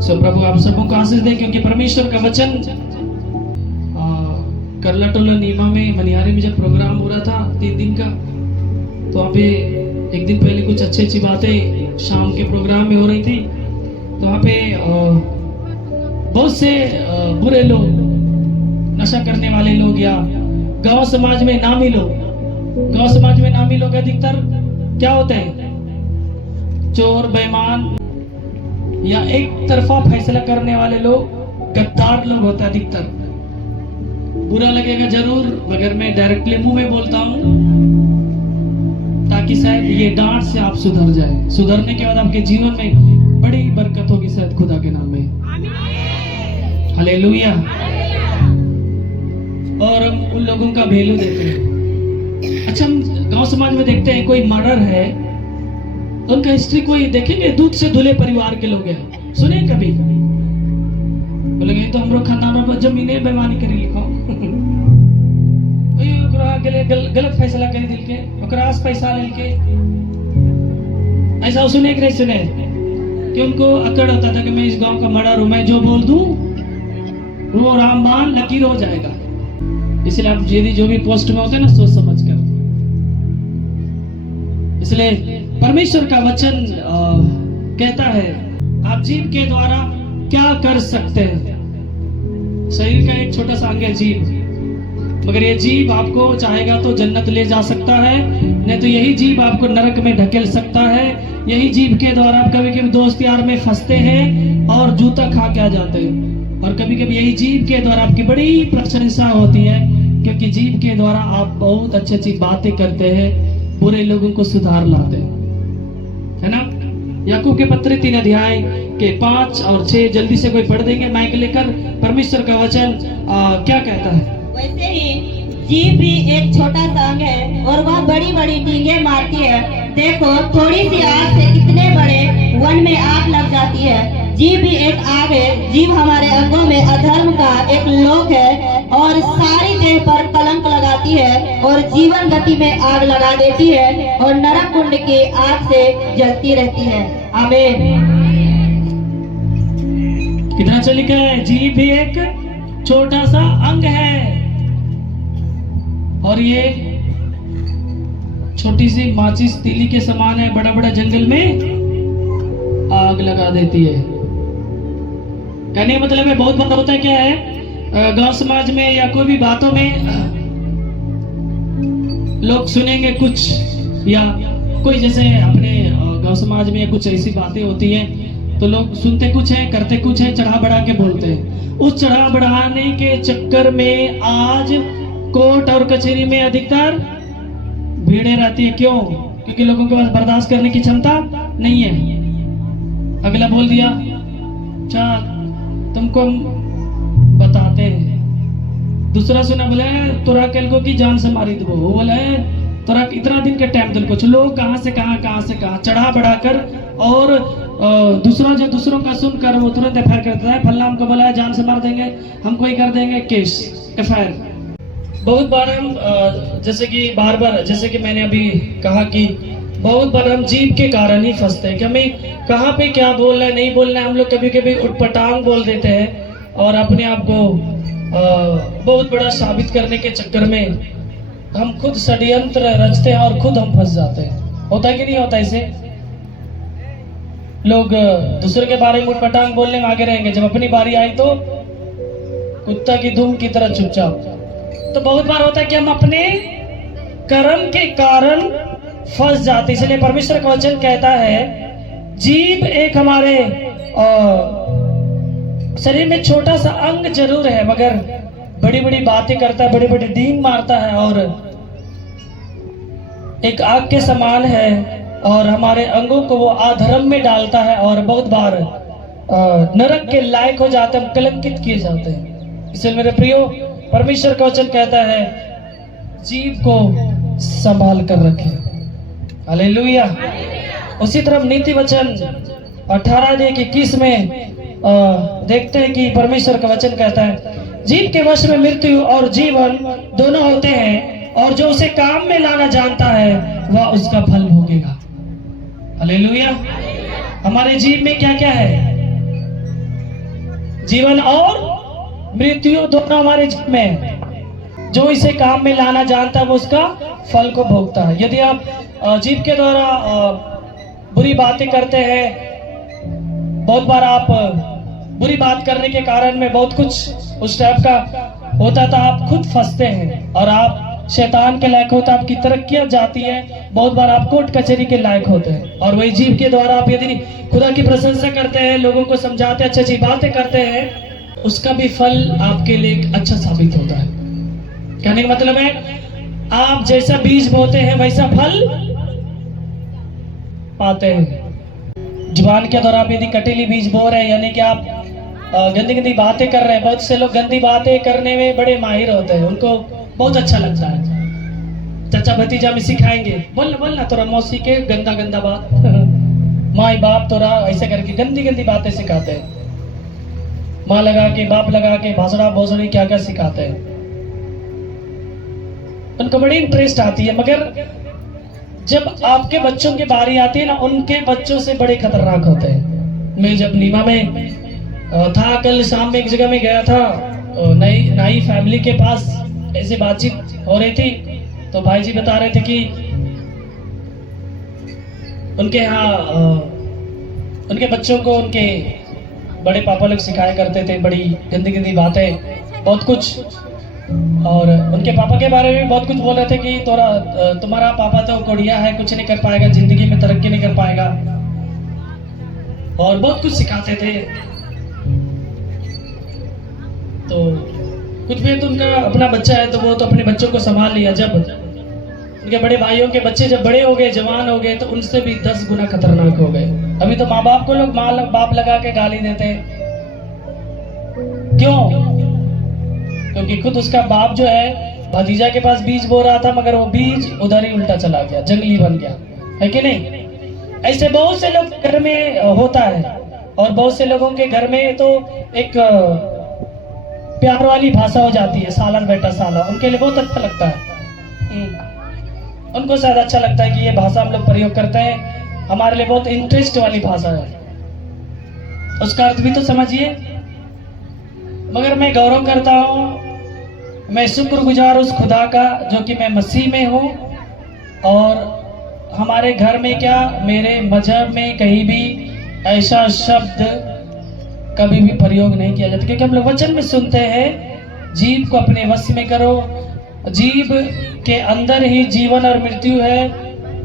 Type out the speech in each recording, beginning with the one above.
सो प्रभु आप सबों को आशीष दे, क्योंकि परमेश्वर का वचन करलाटोला नीमा में मनियारी में जब प्रोग्राम हो रहा था 3 दिन का, तो वहाँ पे एक दिन पहले कुछ अच्छी बातें शाम के प्रोग्राम में हो रही थी। तो वहाँ पे बहुत से बुरे लोग, नशा करने वाले लोग या गांव समाज में नामी लोग अधिकतर क्या होते हैं, चोर, बेईमान या एक तरफा फैसला करने वाले लोग, गद्दार लोग होते हैं अधिकतर। बुरा लगेगा जरूर, मगर मैं डायरेक्टली मुंह में बोलता हूँ ताकि शायद ये डांट से आप सुधर जाए। सुधरने के बाद आपके जीवन में बड़ी बरकत होगी शायद खुदा के नाम में। हालेलुया। और हम उन लोगों का वैल्यू देते हैं। अच्छा, हम गांव समाज में देखते हैं कोई मर्डर है, उनका हिस्ट्री कोई देखेंगे, दूध से धुले परिवार के लोग हैं, सुने कभी? बोलेंगे तो हमरो खानदान में जमीने बेईमानी करी लिखो गलत फैसला करे दिल के, ओकरा से पैसा लेके, ऐसा सुने कि नहीं सुने? कि उनको अकड़ होता था कि मैं इस गांव का मर्डर हूं, मैं जो बोल दूं वो रामबाण लकीर हो जाएगा। इसलिए आप यदि जो भी पोस्ट में होते हैं ना, सोच समझ कर। इसलिए परमेश्वर का वचन कहता है आप जीव के द्वारा क्या कर सकते हैं। शरीर का एक छोटा सा अंग है जीव, मगर ये जीव आपको चाहेगा तो जन्नत ले जा सकता है, नहीं तो यही जीव आपको नरक में ढकेल सकता है। यही जीव के द्वारा आप कभी कभी दोस्त यार में फंसते हैं और जूता खा के आ जाते हैं, और कभी कभी यही जीव के द्वारा आपकी बड़ी प्रशंसा होती है, क्योंकि जीव के द्वारा आप बहुत अच्छी बातें करते हैं, बुरे लोगों को सुधार लाते हैं, है ना। याकूब के पत्र 3 अध्याय के 5 और 6 जल्दी से कोई पढ़ देंगे माइक लेकर। परमेश्वर का वचन क्या कहता है? वैसे ही जीभ भी एक छोटा सा अंग है और वह बड़ी बड़ी डींगे मारती है। देखो थोड़ी सी आग से कितने बड़े वन में आग लग जाती है। जीभ भी एक आग है। जीभ हमारे अंगों में अधर्म का एक लोक है और सारी देह पर कलंक लगाती है और जीवन गति में आग लगा देती है और नरक कुंड की आग से जलती रहती है। आमीन। कितना अच्छा लिखा है, जीभ भी एक छोटा सा अंग है और ये छोटी सी माचिस तीली के समान है, बड़ा बड़ा जंगल में आग लगा देती है। कहने का मतलब है बहुत बार होता है क्या है, गांव समाज में या कोई भी बातों में लोग सुनेंगे कुछ, या कोई जैसे अपने गांव समाज में कुछ ऐसी बातें होती हैं तो लोग सुनते कुछ है, करते कुछ है, चढ़ा बढ़ा के बोलते हैं। उस चढ़ा बढ़ाने के चक्कर में आज कोर्ट और कचहरी में अधिकतर भीड़ें रहती है। क्यों? क्योंकि लोगों के पास बर्दाश्त करने की क्षमता नहीं है। अगला बोल दिया, अच्छा तुमको हम बताते हैं। दूसरा सुना, बोले तोरा कल को की जान से मारी दो, वो बोले तोरा इतना दिन के टाइम दिल कुछ। लोग कहाँ से कहाँ चढ़ा बढ़ाकर और दूसरों का सुनकर वो तुरंत एफआईआर करता है। फल्ला हमको बोला जान से मार देंगे, हमको ही कर देंगे केस, एफआईआर। बहुत बार हम जैसे कि मैंने अभी कहा कि बहुत बार हम जीभ के कारण ही फंसते हैं कि हमें कहाँ पे क्या बोलना है नहीं बोलना है। हम लोग कभी कभी उटपटांग बोल देते हैं और अपने आप को बहुत बड़ा साबित करने के चक्कर में हम खुद षड्यंत्र रचते हैं और खुद हम फंस जाते हैं। होता है कि नहीं होता? ऐसे लोग दूसरे के बारे में उटपटांग बोलने में आगे रहेंगे, जब अपनी बारी आई तो कुत्ता की धूम की तरह चुपचाप। तो बहुत बार होता है कि हम अपने कर्म के कारण फंस जाते। इसलिए परमेश्वर का वचन कहता है जीभ एक हमारे शरीर में छोटा सा अंग जरूर है, मगर बड़ी बड़ी बातें करता है, बड़ी बड़ी डींग मारता है और एक आग के समान है और हमारे अंगों को वो अधर्म में डालता है और बहुत बार नरक के लायक हो जाते हैं, कलंकित किए जाते हैं। इसलिए मेरे प्रियो, परमेश्वर का वचन कहता है जीभ को संभाल कर रखें। हालेलुया। उसी तरह नीति वचन 18:21 में देखते हैं कि परमेश्वर का वचन कहता है जीभ के वश में मृत्यु और जीवन दोनों होते हैं और जो उसे काम में लाना जानता है वह उसका फल भोगेगा। हालेलुया। हमारे जीभ में क्या क्या है? जीवन और मृत्यु दोनों हमारे जीवन में है। जो इसे काम में लाना जानता है वो उसका फल को भोगता है। यदि आप जीभ के द्वारा बुरी बातें करते हैं, बहुत बार आप बुरी बात करने के कारण में बहुत कुछ उस टाइप का होता था, आप खुद फंसते हैं और आप शैतान के लायक होते, आपकी तरक्कियां जाती है, बहुत बार आप कोर्ट कचहरी के लायक होते हैं। और वही जीभ के द्वारा आप यदि खुदा की प्रशंसा करते हैं, लोगों को समझाते अच्छी अच्छी बातें करते हैं, उसका भी फल आपके लिए अच्छा साबित होता है। कहने का मतलब है आप जैसा बीज बोते हैं वैसा फल पाते हैं। जुबान के द्वारा आप यदि कटीली बीज बो रहे हैं, यानी कि आप गंदी गंदी बातें कर रहे हैं। बहुत से लोग गंदी बातें करने में बड़े माहिर होते हैं, उनको बहुत अच्छा लगता है। चाचा भतीजा में सिखाएंगे, बोलना तोरा मौसी के गंदा गंदा बात माँ बाप तोरा ऐसे करके गंदी गंदी बातें सिखाते हैं। माँ लगा के बाप लगा के भाषड़ा भोसड़ी क्या क्या सिखाते हैं, उनको बड़ी इंटरेस्ट आती है। मगर जब आपके बच्चों की बारी आती है ना, उनके बच्चों से बड़े खतरनाक होते हैं। मैं जब नीमा में था, कल शाम में एक जगह में गया था, नई फैमिली के पास ऐसे बातचीत हो रही थी, तो भाई जी बता रहे थे कि उनके यहाँ उनके बच्चों को उनके बड़े पापा लोग सिखाया करते थे बड़ी गंदी गंदी बातें, बहुत कुछ। और उनके पापा के बारे में बहुत कुछ बोल रहे थे कि तुम्हारा पापा तो कोढ़िया है, कुछ नहीं कर पाएगा, जिंदगी में तरक्की नहीं कर पाएगा, और बहुत कुछ सिखाते थे। तो कुछ भी तो उनका अपना बच्चा है तो वो तो अपने बच्चों को संभाल लिया। जब उनके बड़े भाइयों के बच्चे जब बड़े हो गए, जवान हो गए, तो उनसे भी 10 गुना खतरनाक हो गए। अभी तो माँ बाप को लोग बाप लगा के गाली देते हैं। क्यों? क्योंकि खुद उसका बाप जो है भतीजा के पास बीज बो रहा था, मगर वो बीज उधर ही उल्टा चला गया, जंगली बन गया, है कि नहीं? ऐसे बहुत से लोग घर में होता है। और बहुत से लोगों के घर में तो एक प्यार वाली भाषा हो जाती है, साला बेटा साला, उनके लिए बहुत अच्छा लगता है। उनको शायद अच्छा लगता है कि ये भाषा हम लोग प्रयोग करते हैं, हमारे लिए बहुत इंटरेस्ट वाली भाषा है। उसका अर्थ भी तो समझिए। मगर मैं गौरव करता हूँ, मैं शुक्रगुजार उस खुदा का जो कि मैं मसीह में हूँ, और हमारे घर में क्या, मेरे मजहब में कहीं भी ऐसा शब्द कभी भी प्रयोग नहीं किया जाता। क्योंकि हम लोग वचन में सुनते हैं, जीभ को अपने वश में करो, जीभ के अंदर ही जीवन और मृत्यु है,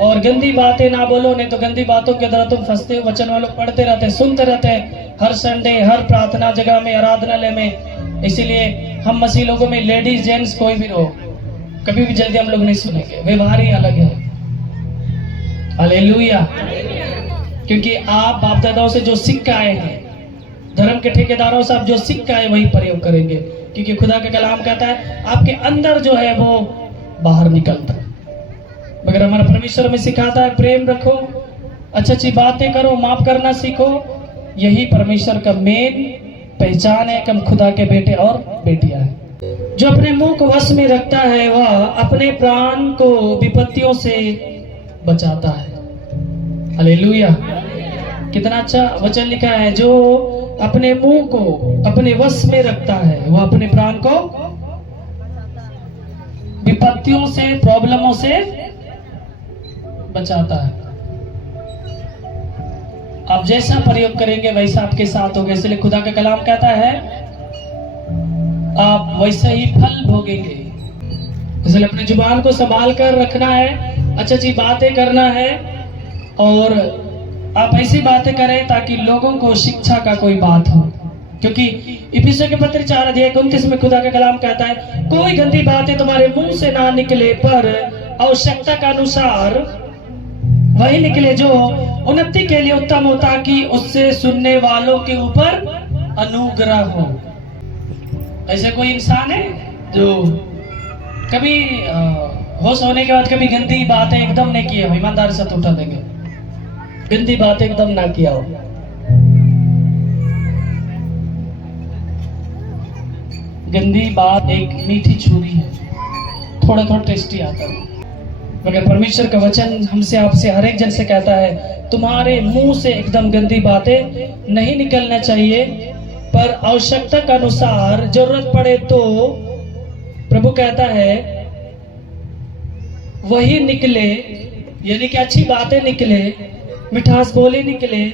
और गंदी बातें ना बोलो, नहीं तो गंदी बातों के द्वारा तुम फंसते हो। वचन वालों पढ़ते रहते हैं, सुनते रहते हैं, हर संडे, हर प्रार्थना जगह में, आराधनालय में। इसीलिए हम मसीह लोगों में लेडीज जेंट्स कोई भी हो, कभी भी जल्दी हम लोग नहीं सुनेंगे, व्यवहार ही अलग है। हालेलुया। क्योंकि आप बाप दादाओं से जो सीख के आए हैं, धर्म के ठेकेदारों से आप जो सीख के आए वही प्रयोग करेंगे। क्योंकि खुदा का कलाम कहता है आपके अंदर जो है वो बाहर निकलता है। मगर हमारा परमेश्वर में सिखाता है प्रेम रखो, अच्छी अच्छी बातें करो, माफ करना सीखो। यही परमेश्वर का मेन पहचान है कि हम खुदा के बेटे और बेटियां हैं। जो अपने मुंह को वश में रखता है वह अपने प्राण को विपत्तियों से बचाता है। हालेलुया। कितना अच्छा वचन लिखा है, जो अपने मुंह को अपने वश में रखता है वह अपने प्राण को विपत्तियों से, प्रॉब्लमों से बचाता है। आप जैसा प्रयोग करेंगे वैसा आपके साथ होगा। इसलिए खुदा का कलाम कहता है आप वैसा ही फल भोगेंगे। इसलिए अपनी जुबान को संभाल कर रखना है, अच्छी अच्छी बातें करना है, और आप ऐसी बातें करें ताकि लोगों को शिक्षा का कोई बात हो। क्योंकि इफिसियों के पत्र 4:29 में खुदा का कलाम कहता है कोई गंदी बातें तुम्हारे मुंह से ना निकले, पर आवश्यकता का अनुसार वही निकले जो उन्नति के लिए उत्तम हो, ताकि उससे सुनने वालों के ऊपर अनुग्रह हो। ऐसे कोई इंसान है जो कभी होश होने के बाद कभी गंदी बातें एकदम नहीं किए हो? ईमानदारी से उठा देंगे, गंदी बातें एकदम ना किया हो। गंदी बात एक मीठी छुरी है, थोड़ा थोड़ा टेस्टी आता है। मगर परमेश्वर का वचन हमसे, आपसे, हर एक जन से कहता है तुम्हारे मुंह से एकदम गंदी बातें नहीं निकलना चाहिए, पर आवश्यकता के अनुसार जरूरत पड़े तो प्रभु कहता है वही निकले, यानी कि अच्छी बातें निकले, मिठास बोले निकले,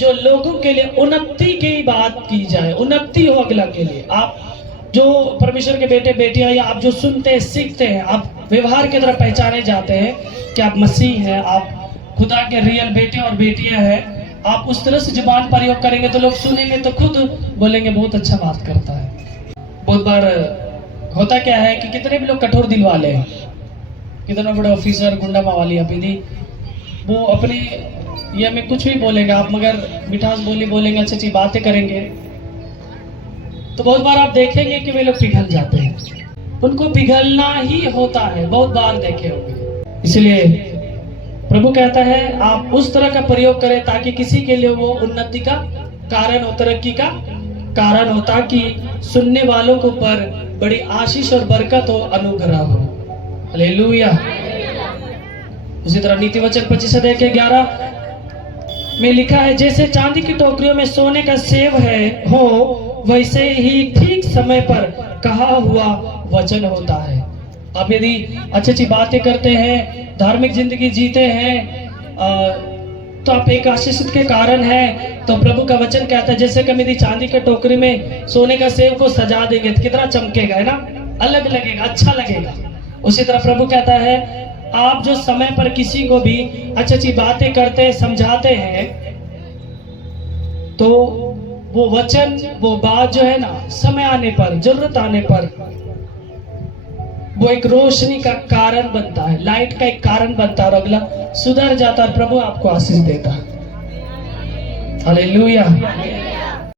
जो लोगों के लिए उन्नति की बात की जाए, उन्नति हो अगला के लिए। आप जो परमेश्वर के बेटे बेटियां या आप जो सुनते हैं, सीखते हैं, आप व्यवहार की तरफ पहचाने जाते हैं कि आप मसीह हैं, आप खुदा के रियल बेटे और बेटियां हैं, आप उस तरह से जुबान प्रयोग करेंगे तो लोग सुनेंगे तो खुद बोलेंगे बहुत अच्छा बात करता है। बहुत बार होता क्या है कि कितने भी लोग कठोर दिल वाले हैं, कितना बड़ा ऑफिसर, गुंडा मावाली अपनी, वो अपने ये हमें कुछ भी बोलेंगे, आप मगर मिठास बोली बोलेंगे, अच्छी अच्छी बातें करेंगे, तो बहुत बार आप देखेंगे कि वे लोग पिघल जाते हैं। उनको पिघलना ही होता है, बहुत बार देखे होंगे। इसलिए प्रभु कहता है आप उस तरह का प्रयोग करें ताकि किसी के लिए वो उन्नति का कारण हो, तरक्की का कारण हो, ताकि सुनने वालों के ऊपर बड़ी आशीष और बरकत हो, अनुग्रह हो। हालेलुया। उसी तरह नीति वचन 25-11 में लिखा है, जैसे चांदी की टोकरियों में सोने का सेव है हो, वैसे ही ठीक समय पर कहा हुआ वचन होता है। आप यदि अच्छी अच्छी बातें करते हैं, धार्मिक जिंदगी जीते हैं, तो आप एक आशीषित के कारण है। तो प्रभु का वचन कहता है जैसे कभी यदि चांदी के टोकरी में सोने का सेव को सजा देंगे तो कितना चमकेगा, है ना, अलग लगेगा, अच्छा लगेगा। उसी तरह प्रभु कहता है आप जो समय पर किसी को भी अच्छी अच्छी बातें करते हैं, समझाते हैं, तो वो वचन, वो बात जो है ना, समय आने पर, जरूरत आने पर वो एक रोशनी का कारण बनता है, लाइट का एक कारण बनता है और अगला सुधर जाता है। प्रभु आपको आशीष देता है। हालेलुया।